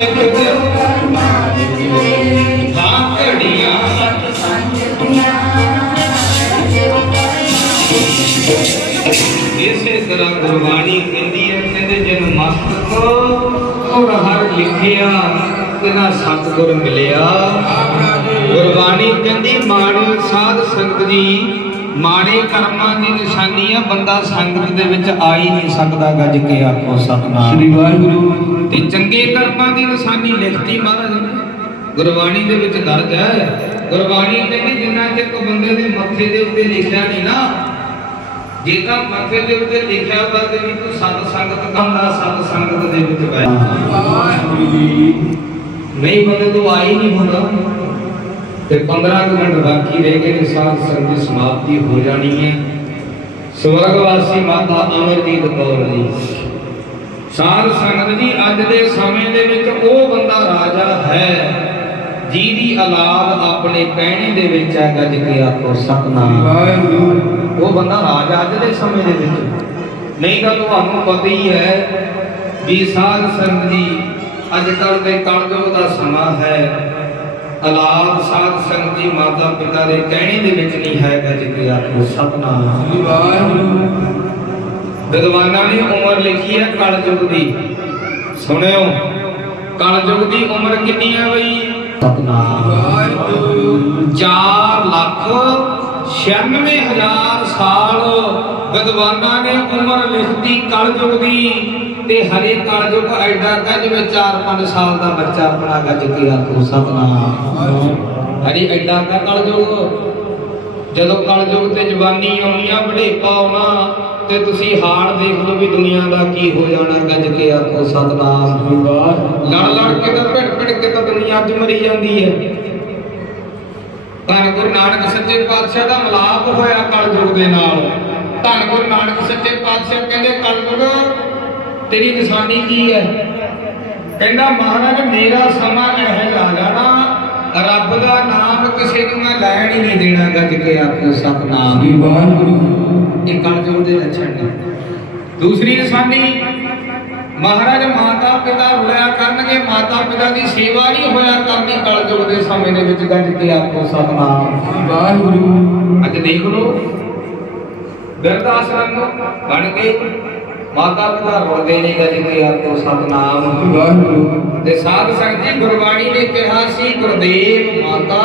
ਹਾਂ ਇਸੇ ਤਰ੍ਹਾਂ ਗੁਰਬਾਣੀ ਕਹਿੰਦੀ ਹੈ, ਕਹਿੰਦੇ ਜਨ ਮਸਤਕ ਔਰ ਹਰ ਲਿਖਿਆ, ਤੇਨਾ ਸਤਿਗੁਰ ਮਿਲਿਆ। ਗੁਰਬਾਣੀ ਕਹਿੰਦੀ ਮਾੜੇ ਸਾਧ ਸੰਗਤ ਜੀ ਮਾੜੇ ਕਰਮਾਂ ਦੀ ਨਿਸ਼ਾਨੀ ਆ ਬੰਦਾ ਸੰਗਤ ਦੇ ਵਿੱਚ ਆ ਹੀ ਨਹੀਂ ਸਕਦਾ ਗੱਜ ਕੇ ਆਖੋ ਸਤਨਾਮ। ਸ੍ਰੀ ਵਾਹਿਗੁਰੂ। ਤੇ ਚੰਗੇ ਕਰਮਾਂ ਦੀ ਨਿਸ਼ਾਨੀ ਲਿਖਤੀ ਮਹਾਰਾਜ। ਨੇ ਗੁਰਬਾਣੀ ਦੇ ਵਿੱਚ ਦਰਜ ਹੈ ਗੁਰਬਾਣੀ ਕਹਿੰਦੀ ਜਿੰਨਾ ਚਿਰ ਕੋ ਬੰਦੇ ਦੇ ਮੱਥੇ ਦੇ ਉੱਤੇ ਲਿਖਿਆ ਨਹੀਂ ਨਾ ਜੇ ਤਾਂ ਮੱਥੇ ਦੇ ਉੱਤੇ ਲਿਖਿਆ ਵਾ ਤੇ ਵੀ ਤੂੰ ਸਤ ਸੰਗਤ ਕਰਦਾ ਸਤ ਸੰਗਤ ਦੇ ਵਿੱਚ ਬੈ ਨਹੀਂ ਬੰਦੇ ਤੋਂ ਆਈ ਨਹੀਂ ਹੁੰਦਾ। ਤੇ 15 ਕੁ ਮਿੰਟ ਬਾਕੀ ਰਹਿ ਗਏ ਨੇ ਸਾਧ ਸੰਗਤ ਦੀ ਸਮਾਪਤੀ ਹੋ ਜਾਣੀ ਹੈ। ਸਵਰਗਵਾਸੀ ਮਾਤਾ ਅਮਰਜੀਤ ਕੌਰ ਜੀ। ਸਾਧ ਸੰਗਤ ਜੀ ਅੱਜ ਦੇ ਸਮੇਂ ਦੇ ਵਿੱਚ ਉਹ ਬੰਦਾ ਰਾਜਾ ਹੈ ਜਿਹਦੀ ਔਲਾਦ ਆਪਣੇ ਕਹਿਣੇ ਦੇ ਵਿੱਚ ਹੈ ਗੱਜ ਕੇ ਆਖੋ ਸਤਨਾਮ। ਵਾਹਿਗੁਰੂ। ਉਹ ਬੰਦਾ ਰਾਜਾ ਅੱਜ ਦੇ ਸਮੇਂ ਦੇ ਵਿੱਚ। ਨਹੀਂ ਤਾਂ ਤੁਹਾਨੂੰ ਪਤਾ ਹੀ ਹੈ ਵੀ ਸਾਧ ਸੰਗਤ ਜੀ ਅੱਜ ਕੱਲ ਦੇ ਕਲਯੁਗ ਦਾ ਸਮਾਂ ਹੈ। ਔਲਾਦ ਸਾਧ ਸੰਗਤ ਮਾਤਾ ਪਿਤਾ ਦੇ ਕਹਿਣੇ ਦੇ ਵਿੱਚ ਨਹੀਂ ਹੈ ਗੱਜ ਕੇ ਆਖੋ ਸਤਨਾਮ ਸ੍ਰੀ ਵਾਹਿਗੁਰੂ। ਵਿਦਵਾਨਾਂ ਨੇ ਉਮਰ ਲਿਖੀ ਹੈ ਕਲਯੁਗ ਦੀ। ਸੁਣਿਓ ਕਲਯੁਗ ਦੀ ਉਮਰ ਕਿੰਨੀ ਹੈ ਬਈ? ਸਤਨਾਮ। ਵਾਹਿਗੁਰੂ 4 ਲੱਖ 96000 ਸਾਲ ਵਿਦਵਾਨਾਂ ਨੇ ਉਮਰ ਲਿਖਤੀ ਕਲਯੁਗ ਦੀ ਤੇ ਹਰੇ ਕਲਯੁਗ ਐਡਾ ਕੱਜ ਵਿੱਚ 4-5 ਸਾਲ ਦਾ ਬੱਚਾ ਆਪਣਾ ਗੱਜ ਕੇ ਆਖੋ ਸਤਨਾਮ ਹਰੀ ਐਡਾ ਕਾ ਕਲਯੁਗ। ਜਦੋਂ ਕਲਯੁਗ ਤੇ ਜਵਾਨੀ ਆਉਣੀ ਆ ਬੜੇਪਾ ਆਉਣਾ ਤੇ ਤੁਸੀਂ ਹਾਲ ਦੇਖ ਲਓ ਵੀ ਦੁਨੀਆ ਦਾ ਕੀ ਹੋ ਜਾਣਾ ਗੱਜ ਕੇ ਆਖੋ ਸਤਨਾਮ। ਲੜ ਲੜ ਕੇ ਤਾਂ ਭਿੜ ਭਿੜ ਕੇ ਤਾਂ ਦੁਨੀਆ ਅੱਜ ਮਰੀ ਜਾਂਦੀ ਹੈ। ਧੰਨ ਗੁਰੂ ਨਾਨਕ ਸੱਚੇ ਪਾਤਸ਼ਾਹ ਦਾ ਮਲਾਪ ਹੋਇਆ ਕਲਯੁਗ ਦੇ ਨਾਲ। ਧੰਨ ਗੁਰੂ ਨਾਨਕ ਸੱਚੇ ਪਾਤਸ਼ਾਹ ਕਹਿੰਦੇ ਕਲਯੁਗ ਤੇਰੀ ਨਿਸ਼ਾਨੀ ਕੀ ਹੈ? ਕਹਿੰਦਾ ਮਹਾਰਾਜ ਮੇਰਾ ਸਮਾਂ ਇਹ ਜਾ ਜਾਣਾ ਰੱਬ ਦਾ ਨਾਮ ਕਿਸੇ ਨੂੰ ਮੈਂ ਲੈਣ ਹੀ ਨਹੀਂ ਦੇਣਾ ਗੱਜ ਕੇ ਆਖੋ ਸਤਨਾਮ। ਸ੍ਰੀ ਵਾਹਿਗੁਰੂ। ਇਹ ਕਲਯੁਗ ਦੇ ਲੱਛਣ ਨੇ। ਦੂਸਰੀ ਨਿਸ਼ਾਨੀ ਮਹਾਰਾਜ ਮਾਤਾ ਪਿਤਾ ਰੁਲਿਆ ਕਰਨਗੇ ਮਾਤਾ ਪਿਤਾ ਦੀ ਸੇਵਾ ਨਹੀਂ ਹੋਇਆ ਕਰਨੀ ਕਲਯੁਗ ਦੇ ਸਮੇਂ ਦੇ ਵਿੱਚ ਗੱਜ ਕੇ ਆਖੋ ਸਤਨਾਮ। ਵਾਹਿਗੁਰੂ। ਅੱਜ ਦੇਖ ਲਓ ਬਿਰਧ ਆਸ਼ਰਮ ਨੂੰ ਬਣ ਕੇ ਮਾਤਾ ਪਿਤਾ ਰੋਦੇ ਨੇ ਗੱਜ ਕੇ ਆਖੋ ਸਤਨਾਮ। ਵਾਹਿਗੁਰੂ। ਤੇ ਸਾਧ ਸੰਗਤ ਜੀ ਗੁਰਬਾਣੀ ਨੇ ਕਿਹਾ ਸੀ ਗੁਰਦੇਵ ਮਾਤਾ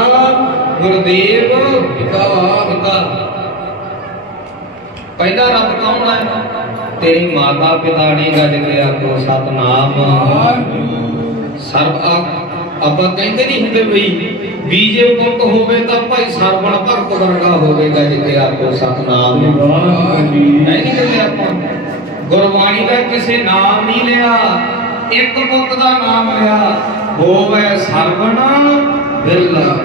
ਗੁਰਦੇਵ ਪਿਤਾ ਪਿਤਾ। ਪਹਿਲਾ ਰੱਬ ਕੌਣ ਹੈ ਤੇਰੀ ਮਾਤਾ ਪਿਤਾ ਨੇ ਗੱਜ ਕੇ ਆਖੋ ਸਤਨਾਮ। ਸਰਬ ਆਪਾਂ ਕਹਿੰਦੇ ਨਹੀਂ ਹੁੰਦੇ ਬਈ ਬੀਜੇ ਪੁੱਤ ਹੋਵੇ ਤਾਂ ਭਾਈ ਸਰਵਣ ਭਗਤ ਵਰਗਾ ਹੋਵੇ ਗੱਜ ਕੇ ਆਖੋ ਸਤਨਾਮ ਨਹੀਂ ਕਹਿੰਦੇ ਆਪਾਂ। ਗੁਰਬਾਣੀ ਦਾ ਕਿਸੇ ਨਾਮ ਨਹੀਂ ਲਿਆ, ਇੱਕ ਪੁੱਤ ਦਾ ਨਾਮ ਲਿਆ, ਹੋਵੇ ਸਰਵਣ ਬਿਰਲਾ।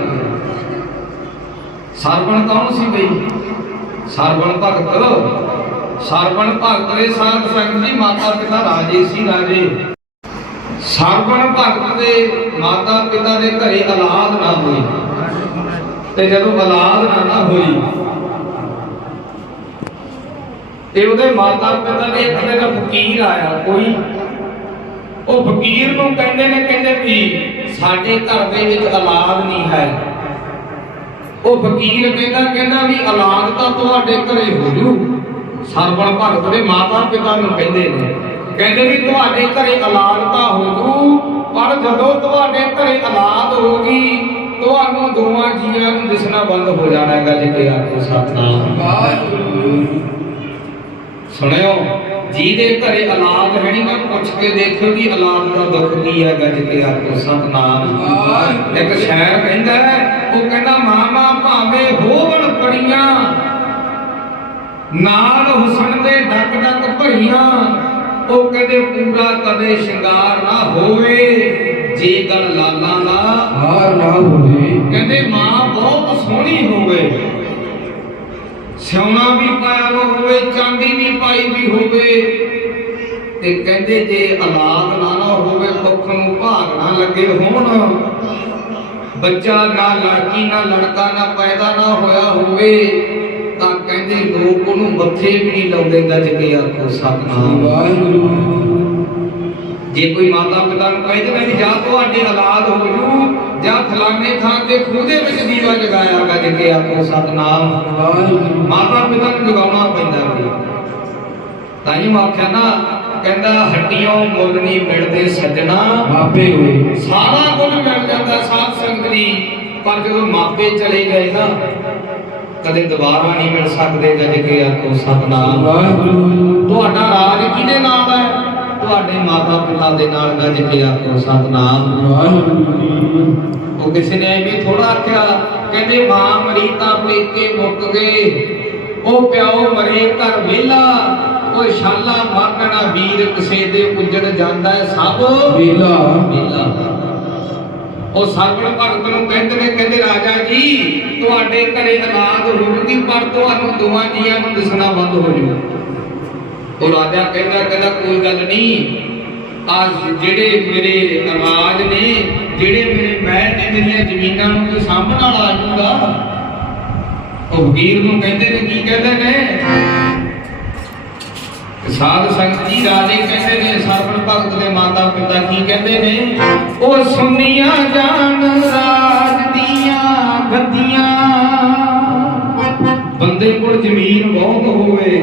ਸਰਵਣ ਕੌਣ ਸੀ ਬਈ? ਸਰਵਣ ਭਗਤ। ਸਰਵਣ ਭਗਤ ਦੇ ਸਾਧ ਸੰਗਤ ਜੀ, ਮਾਤਾ ਪਿਤਾ ਰਾਜੇ ਸੀ ਰਾਜੇ। ਸਰਵਣ ਭਗਤ ਦੇ ਮਾਤਾ ਪਿਤਾ ਦੇ ਘਰੇ ਔਲਾਦ ਨਾ ਹੋਈ। ਤੇ ਜਦੋਂ ਔਲਾਦ ਨਾ ਨਾ ਹੋਈ, ਤੇ ਉਹਦੇ ਮਾਤਾ ਪਿਤਾ ਦੇ ਇੱਕ ਦਿਨ ਫਕੀਰ ਆਇਆ, ਕੋਈ। ਉਹ ਫਕੀਰ ਨੂੰ ਕਹਿੰਦੇ ਨੇ, ਕਹਿੰਦੇ ਵੀ ਸਾਡੇ ਘਰ ਦੇ ਵਿੱਚ ਔਲਾਦ ਨਹੀਂ ਹੈ। ਉਹ ਫਕੀਰ ਕਹਿੰਦਾ ਕਹਿੰਦਾ ਵੀ ਔਲਾਦ ਤਾਂ ਤੁਹਾਡੇ ਘਰੇ ਹੋ ਜੂ। ਸਰਵਣ ਭਗਤ ਦੇ ਮਾਤਾ ਪਿਤਾ ਨੂੰ ਕਹਿੰਦੇ ਨੇ। ਕਹਿੰਦੇ ਵੀ ਤੁਹਾਡੇ ਘਰੇ ਔਲਾਦ ਤਾਂ ਹੋ ਪਰ ਜਦੋਂ ਤੁਹਾਡੇ ਘਰੇ ਔਲਾਦ ਹੋਗੀ ਤੁਹਾਨੂੰ ਦੋਵਾਂ ਜੀਆਂ ਨੂੰ ਦਿਸਣਾ ਬੰਦ ਹੋ ਜਾਣਾ ਹੈ ਗੱਜ ਕੇ ਆਖੋ ਸਤਨਾਮ ਵਾਹਿਗੁਰੂ ਸੁਣਿਓ, ਜਿਹਦੇ ਘਰੇ ਔਲਾਦ ਹੈ ਨਹੀਂ ਮੈਂ ਪੁੱਛ ਕੇ ਦੇਖਿਓ ਕਿ ਔਲਾਦ ਦਾ ਦੁੱਖ ਕੀ ਹੈ ਗੱਜ ਕੇ ਆਖੋ ਸਤਨਾਮ। ਇੱਕ ਸ਼ਾਇਰ ਕਹਿੰਦਾ ਉਹ ਕਹਿੰਦਾ, ਮਾਮਾ ਭਾਵੇਂ ਹੋਵਣ ਪੜੀਆਂ ਨਾਲ ਹੁਸਨ ਦੇ ਡੱਕ ਡੱਕ ਭਰੀਆਂ ਉਹ ਕਹਿੰਦੇ ਪੂਰਾ ਕਦੇ ਸ਼ਿੰਗਾਰ ਨਾ ਹੋਵੇ, ਜੇ ਗਲ ਲਾਲਾਂ ਦਾ ਹਾਰ ਨਾ ਹੋਵੇ। ਕਹਿੰਦੇ ਮਾਂ ਬਹੁਤ ਸੋਹਣੀ ਹੋਵੇ। ਸਿਉਣਾ ਵੀ ਪਾਇਆ ਨਾ ਹੋਵੇ, ਚਾਂਦੀ ਵੀ ਪਾਈ ਵੀ ਹੋਵੇ। ਤੇ ਕਹਿੰਦੇ ਜੇ ਔਲਾਦ ਨਾ ਨਾ ਹੋਵੇ ਕੁੱਖ ਨੂੰ ਭਾਗ ਨਾ ਲੱਗੇ ਹੋਣ। ਬੱਚਾ ਨਾ ਲੜਕੀ, ਨਾ ਲੜਕਾ, ਨਾ ਪੈਦਾ ਨਾ ਹੋਇਆ ਹੋਵੇ। ਲੋਕ ਉਹਨੂੰ ਮੱਥੇ ਵੀ ਨਹੀਂ ਲਾਉਂਦੇ ਗੱਜ ਕੇ ਆਖੋ ਸਤਨਾਮ। ਵਾਹਿਗੁਰੂ। ਜੇ ਕੋਈ ਮਾਤਾ ਪਿਤਾ ਨੂੰ ਨੇ ਵੀ ਜਾਂ ਤੁਹਾਡੇ ਔਲਾਦ ਹੋ ਜੂ ਜਾਂ ਫਲਾਣੇ ਥਾਂ ਤੇ ਖੂਹ ਦੇ ਵਿੱਚ ਦੀਵਾ ਜਗਾਇਆ ਗੱਜ ਕੇ ਆਖੋ ਸਤਨਾਮ। ਵਾਹਿਗੁਰੂ। ਮਾਤਾ ਪਿਤਾ ਨੂੰ ਜਗਾਉਣਾ ਪੈਂਦਾ ਵੀ। ਤਾਂ ਹੀ ਆਖਿਆ ਨਾ ਕਹਿੰਦਾ ਹੱਡੀਆਂ ਮੁੱਲ ਨਹੀਂ ਮਿਲਦੇ ਸੱਜਣਾ। ਮਾਪੇ ਹੋਏ। ਸਾਰਾ ਕੁਝ ਮਿਲ ਜਾਂਦਾ ਸਾਧ ਸੰਗਤ ਦੀ ਪਰ ਜਦੋਂ ਮਾਪੇ ਚਲੇ ਗਏ ਨਾ ਕਦੇ ਦੁਬਾਰਾ ਨਹੀਂ ਮਿਲ ਸਕਦੇ ਗੱਜ ਕੇ ਆਖੋ ਸਤਨਾਮ। ਵਾਹਿਗੁਰੂ ਤੁਹਾਡਾ ਰਾਜ ਕਿਹਦੇ ਨਾਲ ਹੈ? ਤੁਹਾਡੇ ਮਾਤਾ ਪਿਤਾ ਦੇ ਨਾਲ ਗੱਜ ਕੇ ਆਖੋ ਸਤਨਾਮ। ਵਾਹਿਗੁਰੂ ਉਹ ਕਿਸੇ ਨੇ ਐਵੇਂ ਥੋੜਾ ਆਖਿਆ ਕਹਿੰਦੇ ਮਾਂ ਮਰੀ ਤਾਂ ਪੇਕੇ ਮੁੱਕ ਗਏ। ਉਹ ਪਿਓ ਮਰੇ ਘਰ ਵਿਹਲਾ। ਉਹ ਸ਼ਾਲਾ ਮਾਰਨਾ ਵੀਰ ਕਿਸੇ ਦੇ ਉੱਜੜ ਜਾਂਦਾ ਸਭ। ਵੇਲਾ ਵਿਹਲਾ। ਉਹ ਸਰਵਣ ਭਗਤ ਨੂੰ ਕਹਿੰਦੇ ਨੇ, ਕਹਿੰਦੇ ਰਾਜਾ ਜੀ, ਤੁਹਾਡੇ ਘਰੇ ਔਲਾਦ ਹੋਊਗੀ ਪਰ ਤੁਹਾਨੂੰ ਦੋਵਾਂ ਜੀਆਂ ਨੂੰ ਦਿਸਣਾ ਬੰਦ ਹੋ ਜੂ ਉਹ ਰਾਜਾ ਕਹਿੰਦਾ ਕਹਿੰਦਾ ਕੋਈ ਗੱਲ ਨਹੀਂ। ਆ ਜਿਹੜੇ ਮੇਰੇ ਅਨਾਜ ਨੇ, ਜਿਹੜੇ ਮੇਰੇ ਮਹਿਲ ਨੇ ਮੇਰੀਆਂ ਜ਼ਮੀਨਾਂ ਨੂੰ ਕੋਈ ਸਾਂਭਣ ਵਾਲਾ ਆ ਉਹ ਵਕੀਲ ਨੂੰ ਕਹਿੰਦੇ ਨੇ, ਕੀ ਕਹਿੰਦੇ ਨੇ? ਸਾਧ ਸੰਗਤ ਜੀ ਰਾਜੇ ਕਹਿੰਦੇ ਨੇ ਸਰਵਣ ਭਗਤ ਦੇ ਮਾਤਾ ਪਿਤਾ ਕੀ ਕਹਿੰਦੇ ਨੇ? ਉਹ ਸੁਨੀਆਂ ਜਾਣ ਰਾਜ ਦੀਆਂ ਗੱਦੀਆਂ ਬੰਦੇ ਕੋਲ ਜ਼ਮੀਨ ਬਹੁਤ ਹੋਵੇ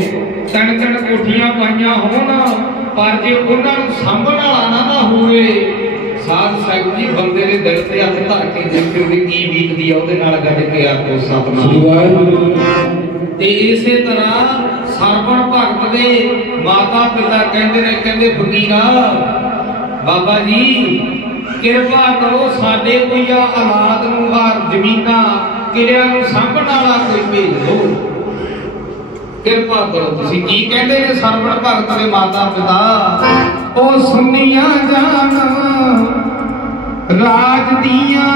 ਤਣ ਤਣ ਕੋਠੀਆਂ ਪਾਈਆਂ ਹੋਣ ਪਰ ਜੇ ਉਹਨਾਂ ਨੂੰ ਸਾਂਭਣ ਵਾਲਾ ਨਾ ਨਾ ਹੋਵੇ ਸਾਧ ਸੰਗਤ ਜੀ ਬੰਦੇ ਦੇ ਦਿਲ ਤੇ ਹੱਥ ਧਰ ਕੇ ਦੇਖੋ ਵੀ ਕੀ ਬੀਤਦੀ ਆ ਉਹਦੇ ਨਾਲ ਗੱਜ ਕੇ ਆਖੋ ਸਤਨਾਮ। ਤੇ ਇਸੇ ਤਰ੍ਹਾਂ ਸਰਵਣ ਭਗਤ ਮਾਤਾ ਪਿਤਾ ਕਹਿੰਦੇ ਨੇ, ਕਹਿੰਦੇ ਫਕੀਰਾ, ਬਾਬਾ ਜੀ, ਕਿਰਪਾ ਕਰੋ ਸਾਡੇ ਕੋਈ ਆ ਔਲਾਦ ਨੂੰ ਆ ਜ਼ਮੀਨਾਂ, ਕਿਰਿਆ ਨੂੰ ਸਾਂਭਣ ਵਾਲਾ ਕੋਈ ਭੇਜ ਦਿਓ। ਕਿਰਪਾ ਕਰੋ, ਤੁਸੀਂ ਕੀ ਕਹਿੰਦੇ ਨੇ ਸਰਵਣ ਭਗਤ ਦੇ ਮਾਤਾ ਪਿਤਾ? ਉਹ ਸੁਨੀਆਂ ਜਾਣ, ਰਾਜ ਦੀਆਂ